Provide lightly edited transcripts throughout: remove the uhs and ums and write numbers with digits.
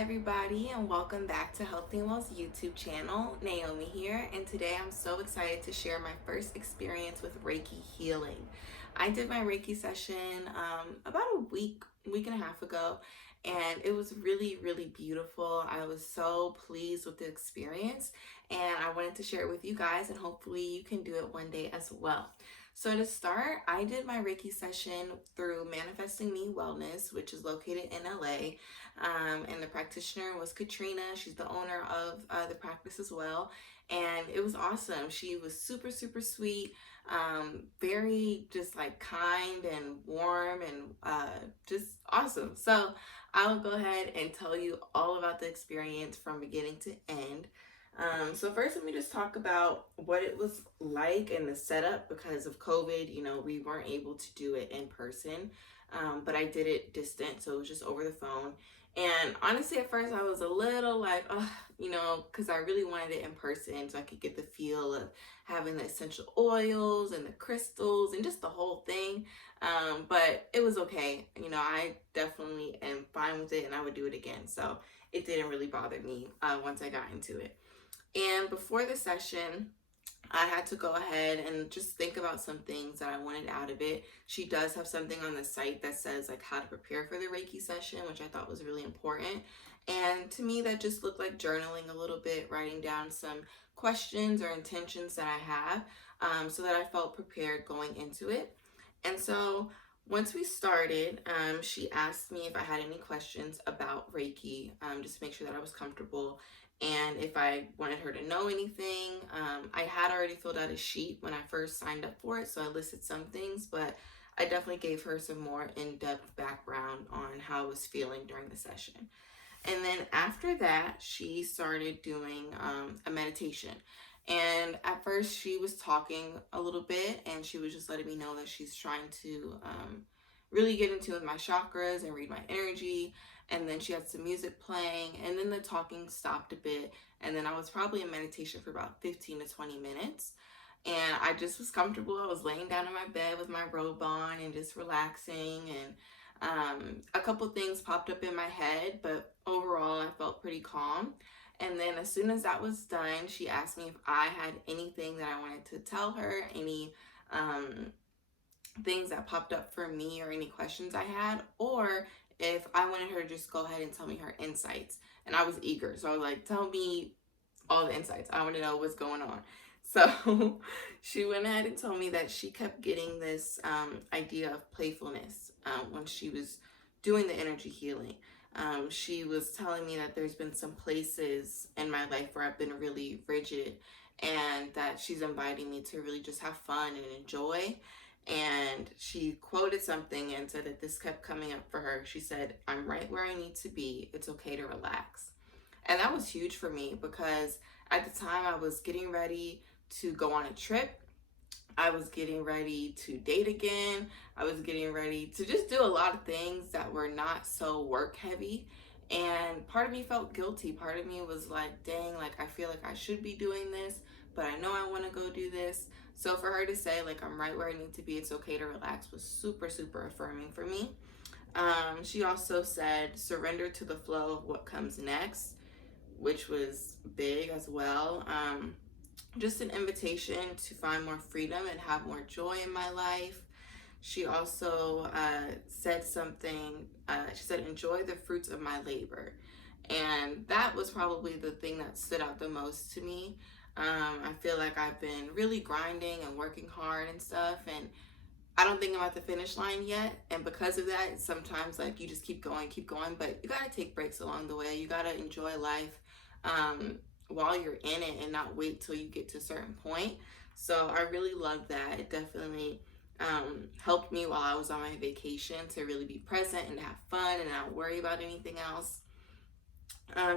everybody, and welcome back to Healthy and Well's YouTube channel. Naomi here, and today I'm so excited to share my first experience with Reiki healing. I did my Reiki session about a week and a half ago, and it was really beautiful. I was so pleased with the experience, and I wanted to share it with you guys, and hopefully you can do it one day as well. So to start, I did my Reiki session through Manifesting Me Wellness, which is located in LA. And the practitioner was Katrina. She's the owner of the practice as well. And it was awesome. She was super sweet, very just like kind and warm and just awesome. So I'll go ahead and tell you all about the experience from beginning to end. So first, let me just talk about what it was like and the setup. Because of COVID, we weren't able to do it in person, but I did it distant, so it was just over the phone. And honestly, at first I was a little like, because I really wanted it in person so I could get the feel of having the essential oils and the crystals and just the whole thing. But it was okay. I definitely am fine with it and I would do it again. So it didn't really bother me once I got into it. And before the session, I had to go ahead and just think about some things that I wanted out of it. She does have something on the site that says like how to prepare for the Reiki session, which I thought was really important. And to me, that just looked like journaling a little bit, writing down some questions or intentions that I have, so that I felt prepared going into it. And so once we started, she asked me if I had any questions about Reiki, just to make sure that I was comfortable. And if I wanted her to know anything, I had already filled out a sheet when I first signed up for it, so I listed some things, but I definitely gave her some more in-depth background on how I was feeling during the session. And then after that, she started doing a meditation. And at first, she was talking a little bit, and she was just letting me know that she's trying to really get into my chakras and read my energy. And then she had some music playing, and then the talking stopped a bit, and then I was probably in meditation for about 15 to 20 minutes. And I just was comfortable. I was laying down in my bed with my robe on and just relaxing, and a couple things popped up in my head, but overall I felt pretty calm. And then as soon as that was done, she asked me if I had anything that I wanted to tell her, any things that popped up for me or any questions I had, or if I wanted her to just go ahead and tell me her insights. And I was eager. So I was like, tell me all the insights. I want to know what's going on. So she went ahead and told me that she kept getting this idea of playfulness when she was doing the energy healing. She was telling me that there's been some places in my life where I've been really rigid, and that she's inviting me to really just have fun and enjoy. And she quoted something and said that this kept coming up for her. She said, "I'm right where I need to be. It's okay to relax." And that was huge for me because at the time I was getting ready to go on a trip. I was getting ready to date again. I was getting ready to just do a lot of things that were not so work heavy. And part of me felt guilty. Part of me was like, dang, like I feel like I should be doing this, but I know I want to go do this. So for her to say like, I'm right where I need to be, it's okay to relax, was super affirming for me. She also said, surrender to the flow of what comes next, which was big as well. Just an invitation to find more freedom and have more joy in my life. She also said something, she said, enjoy the fruits of my labor. And that was probably the thing that stood out the most to me. I feel like I've been really grinding and working hard and stuff, and I don't think I'm at the finish line yet. And because of that, sometimes like you just keep going, but you gotta take breaks along the way. You gotta enjoy life while you're in it and not wait till you get to a certain point. So I really love that. It definitely helped me while I was on my vacation to really be present and have fun and not worry about anything else.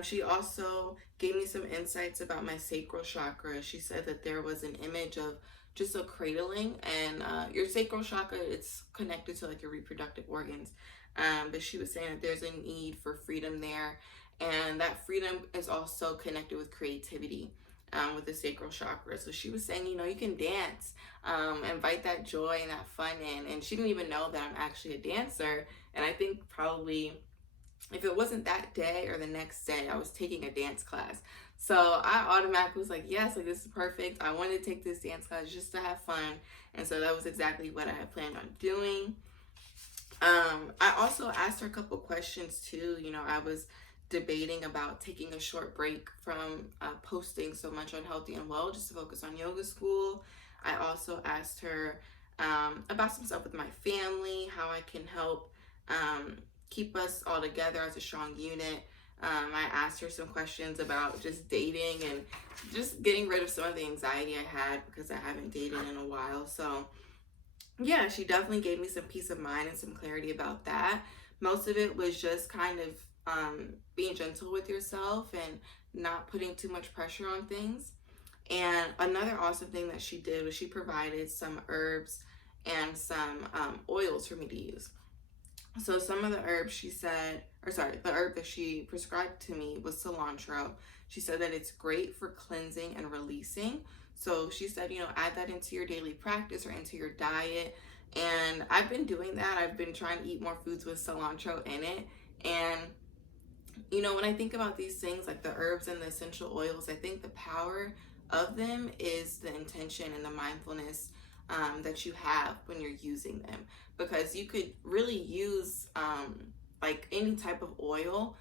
She also gave me some insights about my sacral chakra. She said that there was an image of just a cradling, and your sacral chakra, it's connected to like your reproductive organs. But she was saying that there's a need for freedom there, and that freedom is also connected with creativity with the sacral chakra. So she was saying, you can dance, invite that joy and that fun in. And she didn't even know that I'm actually a dancer. And I think probably if it wasn't that day or the next day, I was taking a dance class. So I automatically was like, yes, like this is perfect. I wanted to take this dance class just to have fun. And so that was exactly what I had planned on doing. I also asked her a couple questions too. You know, I was debating about taking a short break from posting so much on Healthy and Well just to focus on yoga school. I also asked her about some stuff with my family, how I can help keep us all together as a strong unit. I asked her some questions about just dating and just getting rid of some of the anxiety I had because I haven't dated in a while. So yeah, she definitely gave me some peace of mind and some clarity about that. Most of it was just kind of being gentle with yourself and not putting too much pressure on things. And another awesome thing that she did was she provided some herbs and some oils for me to use. So some of the herbs she said, or sorry, the herb that she prescribed to me was cilantro. She said that it's great for cleansing and releasing. So she said, you know, add that into your daily practice or into your diet. And I've been doing that. I've been trying to eat more foods with cilantro in it. And, you know, when I think about these things like the herbs and the essential oils, I think the power of them is the intention and the mindfulness that you have when you're using them, because you could really use like any type of oil,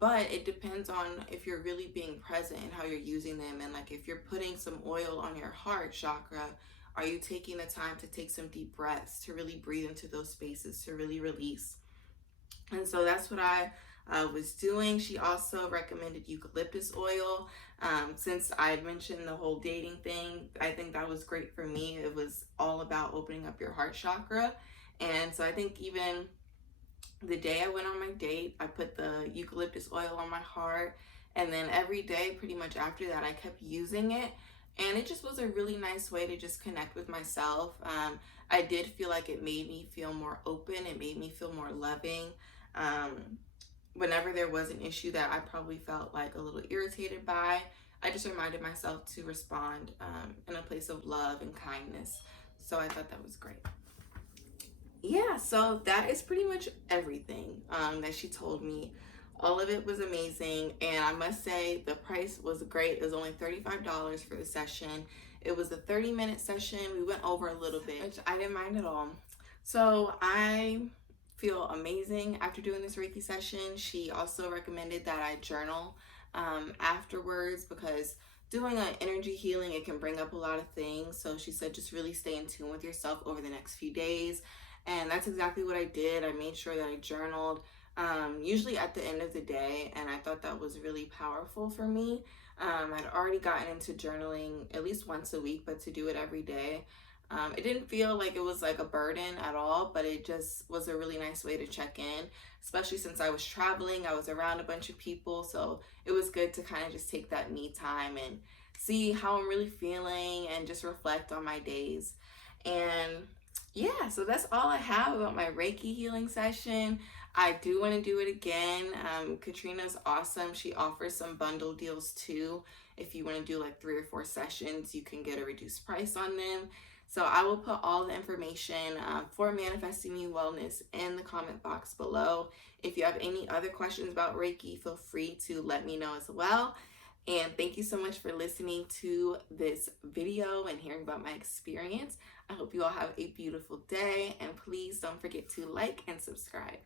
but it depends on if you're really being present and how you're using them. And like if you're putting some oil on your heart chakra, are you taking the time to take some deep breaths to really breathe into those spaces to really release? And so that's what I was doing. She also recommended eucalyptus oil. Since I had mentioned the whole dating thing, I think that was great for me. It was all about opening up your heart chakra. And so I think even the day I went on my date, I put the eucalyptus oil on my heart. And then every day, pretty much after that, I kept using it. And it just was a really nice way to just connect with myself. I did feel like it made me feel more open. It made me feel more loving. Whenever there was an issue that I probably felt like a little irritated by, I just reminded myself to respond in a place of love and kindness. So I thought that was great. Yeah, so that is pretty much everything that she told me. All of it was amazing, and I must say the price was great. It was only $35 for the session. It was a 30-minute session. We went over a little bit, which I didn't mind at all. So I feel amazing after doing this Reiki session. She also recommended that I journal afterwards, because doing an energy healing, it can bring up a lot of things. So she said just really stay in tune with yourself over the next few days. And that's exactly what I did. I made sure that I journaled usually at the end of the day, and I thought that was really powerful for me. I'd already gotten into journaling at least once a week, but to do it every day, it didn't feel like it was like a burden at all, but it just was a really nice way to check in, especially since I was traveling. I was around a bunch of people, so it was good to kind of just take that me time and see how I'm really feeling and just reflect on my days. And yeah, so that's all I have about my Reiki healing session. I do want to do it again. Katrina's awesome. She offers some bundle deals too. If you want to do like 3 or 4 sessions, you can get a reduced price on them. So I will put all the information for Manifesting Me Wellness in the comment box below. If you have any other questions about Reiki, feel free to let me know as well. And thank you so much for listening to this video and hearing about my experience. I hope you all have a beautiful day, and please don't forget to like and subscribe.